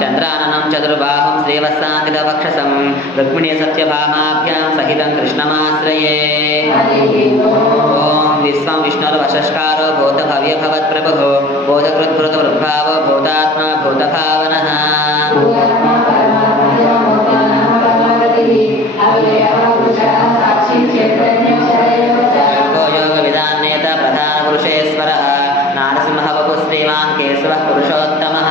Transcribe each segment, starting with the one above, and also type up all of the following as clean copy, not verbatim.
चंद्राननं चतुर्बाहुं श्रीवत्साङ्गितवक्षसं रुक्मिणी सत्यभामाभ्यां सहितं कृष्णमाश्रये। ओम विश्वं विष्णुर्वशस्कारो भूतभव्यभवत्प्रभुः बोधकृद्भृतवृद्भावो भूतात्मा भूतभावनः। योगविदान्नेता प्रधानपुरुषेश्वरः नारसिंहः वपुः श्रीमान् केशवः पुरुषोत्तमः।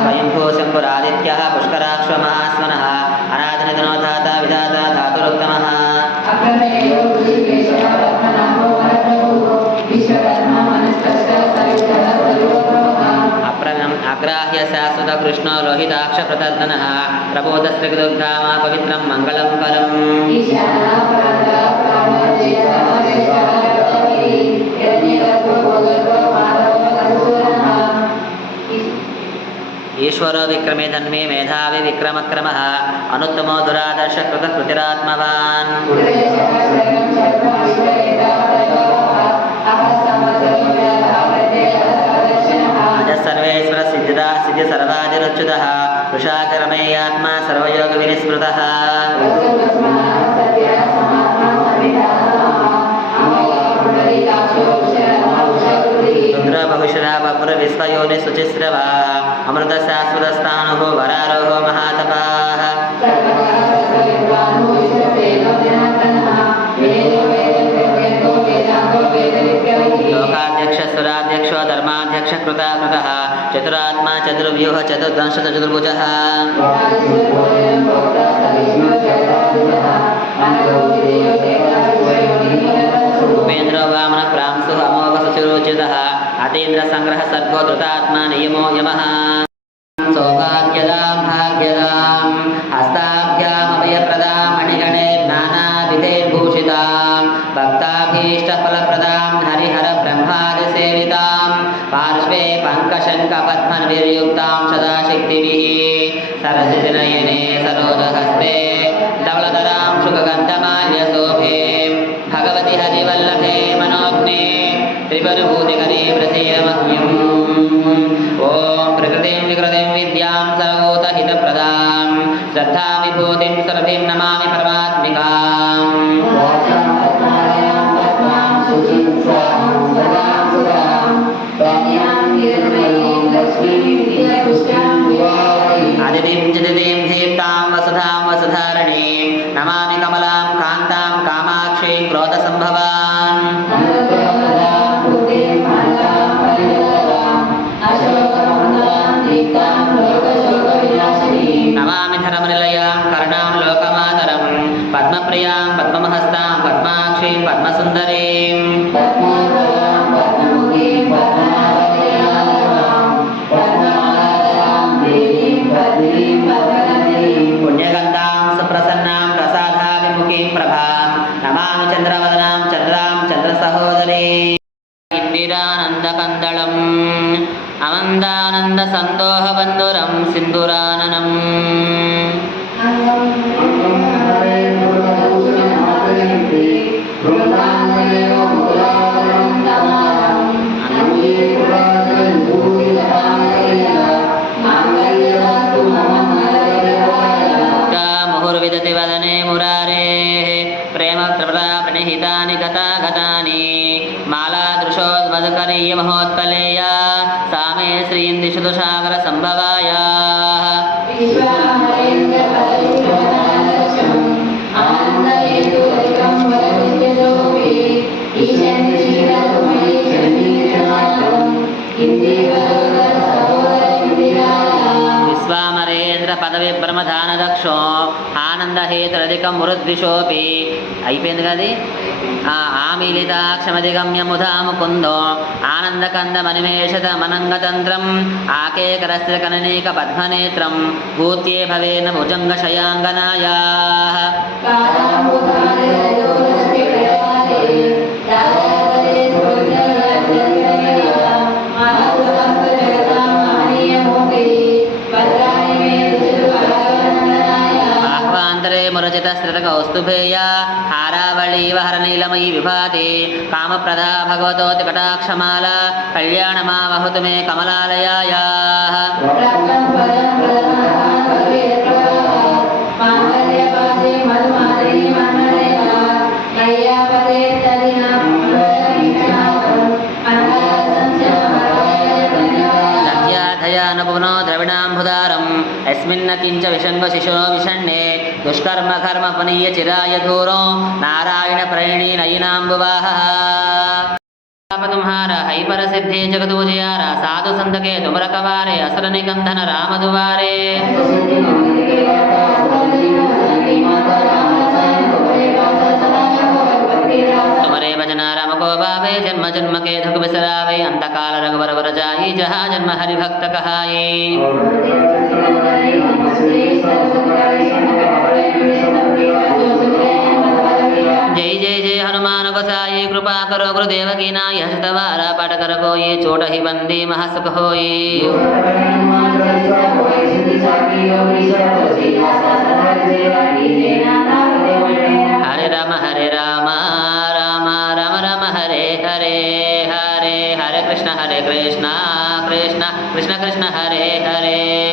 स्वयंभू शम्भुरादित्यः पुष्कराक्षो महास्मनः अनादिनिधनो धाता विधाता धातुरुत्तमः। अग्राह्य शाश्वत कृष्णो लोहिताक्ष प्रतर्दनः प्रबोधस्त्रिगुरुग्रामा पवित्रं मङ्गलं फलम्। ईश्वरो विक्रमे धन्मे मेधावी विक्रमक्रमः अनुत्तमो दुरादर्श कृतः कृतिरात्मवान्। सर्वेश्वर सिद्धिदा सिद्धि सर्वादिरुच्युतः वृषाकरमेयात्मा सर्वयोग विनिस्मृतः। रुद्र बहुशरा बपुर विश्वयोनि शुचिस्रवा अमृत शाश्वत स्थाणुः वरारोहो महातपाः। लोकाध्यक्ष सुराध्यक्षो धर्माध्यक्ष कृताकृतः चतुरात्मा चतुर्व्यूह चतुर्दंश चतुर्भुजः। उपेन्द्रो वामन प्रांशुः अमोघ शुचिरोचितः अतीन्द्र संग्रह सर्गो धृतात्मा नियमो यमः। सौभाग्यदां भाग्यदां हस्ताभ्यामभयप्रदां मणिगणे नानाविधैर्भूषितां भक्ताभीष्टफलप्रदां हरिहर ब्रह्मादिसेवितां पार्श्वे पङ्कशङ्खपद्मविर्युक्तां सदाशक्तिभिः सरसिजनयने सरोजहस्ते धवलधरां शुकगन्धमाल्यशोभे भगवति हरिवल्लभे मनोज्ञे त्रिपुरभूतिकरे प्रसीदमह्यम्। ॐ प्रकृतिं विकृतिं विद्यां सर्वभूतहितप्रदां श्रद्धाविभूतिं सुरभिं नमामि परमात्मिकाम्। आदितिं चिदितिं दीप्तां वसुधां वसुधारणीं नमामि कमलां कान्तां कामाक्षीं क्रोधसम्भवां। नमामि धर्मनिलयां कर्णां लोकमातरं पद्मप्रियां पद्महस्तां पद्माक्षीं पद्मसुन्दरीं। पुण्यगन्धां सुप्रसन्नां प्रसादाभिमुखीं प्रभां नमामि चन्द्रवदनां चन्द्रां चन्द्रसहोदरीं। इंदिरानन्दकन्दलम् अमन्दानन्दसन्दोहबन्धुरं सिन्दूराननम्। मुहुर्विदति वदने मुरारेः प्रेम त्रिपुरा प्रणिहितानि गतागतानि मालादृशोद्मदकरीय महोत्पलेया सा मे श्रीन्दिशतु सागर संभवाया। విశ్వామరేంద్ర పదవి బ్రహ్మధాన దక్షో ఆనందహేతురధికం మురుద్విషోపి అయిపోయింది కది ఆమీలితాక్షమధిగమ్య ముధా ముకుందో ఆనందకంద మనిమేషత మనంగతంత్రం ఆకేకరస్య కననీక పద్మనేత్రం భూత్యే భవేన భుజంగ శయాంగనాయా. ఆహ్వాంతరే మురచిత స్థిత కౌస్తుభేయ హారావళీవ హర నీలమయీ విభాతి కామప్రదా భగవతోతి కటాక్షమాల కళ్యాణమావహతు మే కమలాలయాయాః పునో ద్రవిణాంబుదారం యస్మిన్న కించ విషంగ శిశో విషణ్ణే దుష్కర్మ కర్మ పునీయ చిరాయ ధూరో నారాయణ ప్రణీ నయనాంబువాహ तुम्हारा हई पर सिद्धे जगत उजियारा साधु संत के तुमर कवारे असुर निकंधन राम दुवारे तुम्हारे भजना राम को बावे जन्म जन्म के दुख बिसरावे अंत काल रघुवर वर जाई जहाँ जन्म हरि भक्त कहाई जय जय जय हनुमान गोसाई कृपा करो गुरुदेव की नाय हस्तवारा पाठ कर को ये चोट ही बंदी महासुख होई हरे राम राम राम राम हरे हरे हरे हरे कृष्ण कृष्ण कृष्ण कृष्ण हरे हरे